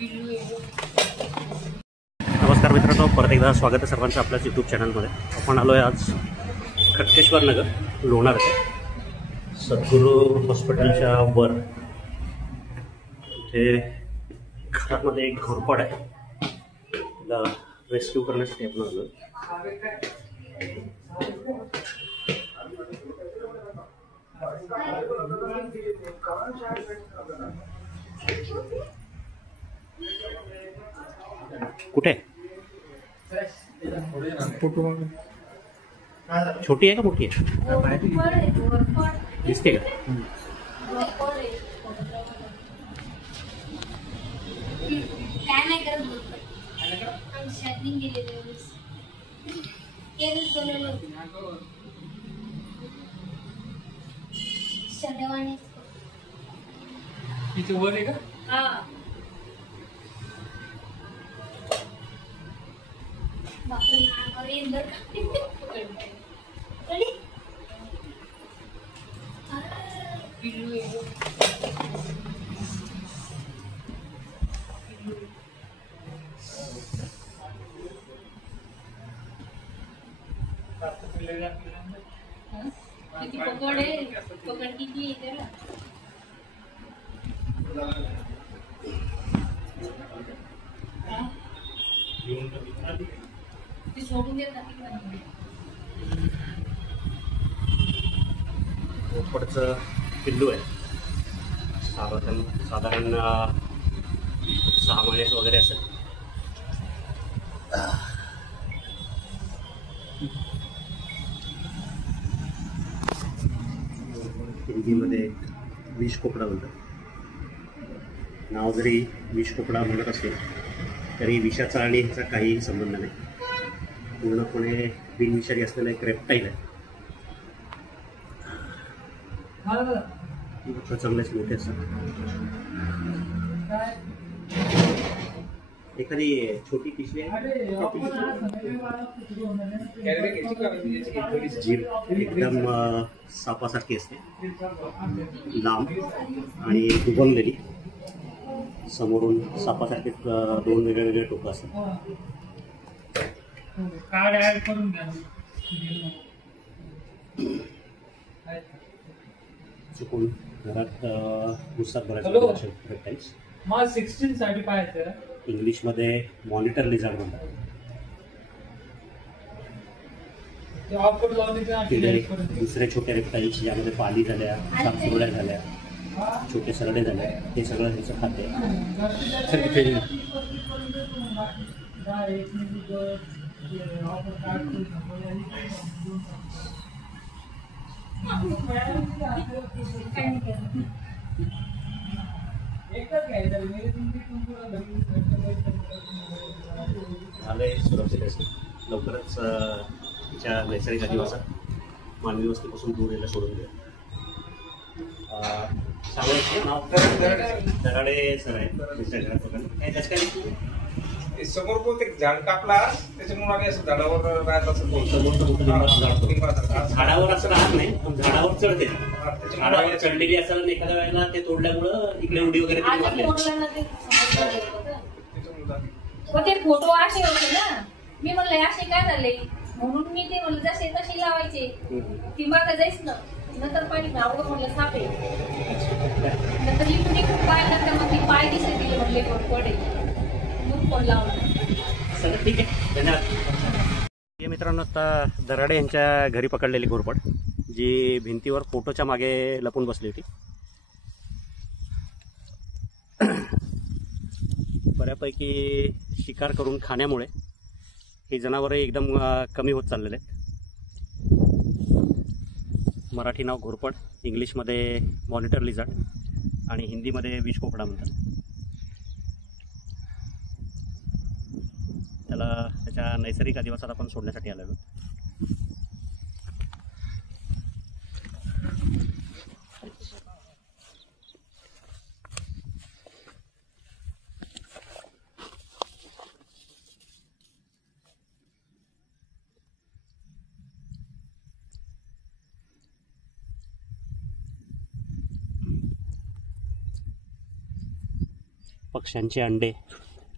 नमस्कार मित्रांनो, परत एकदा स्वागत आहे सर्वांचं आपल्याच यूट्यूब चॅनलमध्ये. आपण आलो आहे आज खटकेश्वर नगर लोणार येथे सद्गुरू हॉस्पिटलच्या वर. इथे घरामध्ये एक घोरपड आहे, तिला रेस्क्यू करण्यासाठी आपण आलो. कुठे छोटी आहे का मोठी आहे? दिसते का? काय नाही करत वर आहे का? पकड़ किती येते ना ती सोडून देत नाही. घोरपडचं पिल्लू आहे. साधारण 6 महिन्याचं वगैरे असेल. हिंदीमध्ये विष कोकडा म्हणतात. नाव जरी विष कोकडा म्हणत असेल तरी विषाचा आणि ह्याचा काही संबंध नाही. पूर्णपणे बिनविषारी असलेला एक रेप्टाईल आहे. चांगलेच मोठे असतात. एखादी छोटी पिशवी आहे, जीभ एकदम सापासारखी असते, लांब आणि दुबंगलेली. समोरून सापासारखे 2 वेगवेगळे टोकं असतात. चुकून घरात घुसतात बऱ्याच रेप्टाईल्स. 16 इंग्लिशमध्ये मॉनिटर लिझार्ड म्हणतात. दुसरे छोटे रेप्टाईल्स ज्यामध्ये पाली झाल्या, सापसुरड्या झाल्या, छोटे सरडे झाले, हे सगळं ह्याचं खाते. झालंय सुरक्षित असेल. लवकरच तिच्या नैसर्गिक अधिवासात मानवी वस्तीपासून दूर यायला सोडून द्या. दराडे सर आहेत. समोर बहुतेक झाड कापला त्याच्यामुळे आम्ही असं झाडावर राहत असं झाडावर असं राहत नाही, पण झाडावर चढते. झाडावर चढलेली असेल एखाद्या वेळेला ते तोडल्यामुळं इकडे उडी वगैरे ते फोटो असे होते ना. मी म्हणलं असे काय झाले म्हणून मी ते म्हणलं जसे तशी लावायचे. ती मागं जायच ना, नंतर पाणी नावं म्हणलं साप आहे. नंतर इकडे खूप पाय नंतर मग ती पाय दिसत दिले म्हणले पडे मग फोन लावला. सगळं ठीक आहे, धन्यवाद. मित्रांनो, आता दराडे यांच्या घरी पकडलेली घोरपड जी भिंतीवर फोटोच्या मागे लपून बसली होती. बऱ्यापैकी शिकार करून खाण्यामुळे ही जनावरं एकदम कमी होत चाललेले आहेत. मराठी नाव घोरपड, इंग्लिशमध्ये मॉनिटर लिझार्ड आणि हिंदीमध्ये विष कोकडा म्हणतात. त्याला त्याच्या नैसर्गिक अधिवासात आपण सोडण्यासाठी आलेलो. पक्ष्यांचे अंडे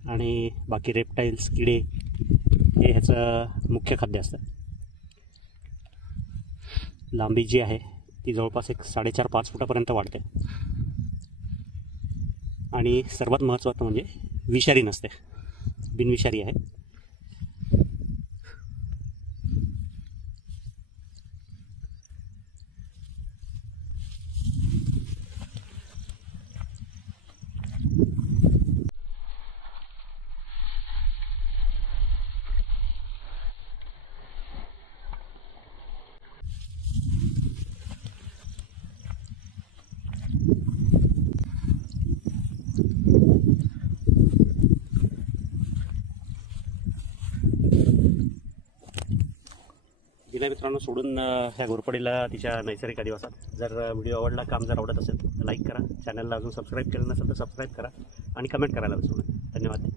आणि बाकी रेप्टाईल्स, किडे हे ह्याचं मुख्य खाद्य असतं. लांबी जी आहे ती जवळपास एक 4.5-5 फुटापर्यंत वाढते. आणि सर्वात महत्त्वाचं म्हणजे विषारी नसते, बिनविषारी आहे. जिला मित्रांनो सोडून ह्या घोरपडीला तिच्या नैसर्गिक अधिवासात. जर व्हिडिओ आवडला, काम जर आवडत असेल तर लाईक करा. चॅनलला अजून सबस्क्राईब केलं नसेल तर सबस्क्राईब करा आणि कमेंट करायला विसरू नका. धन्यवाद.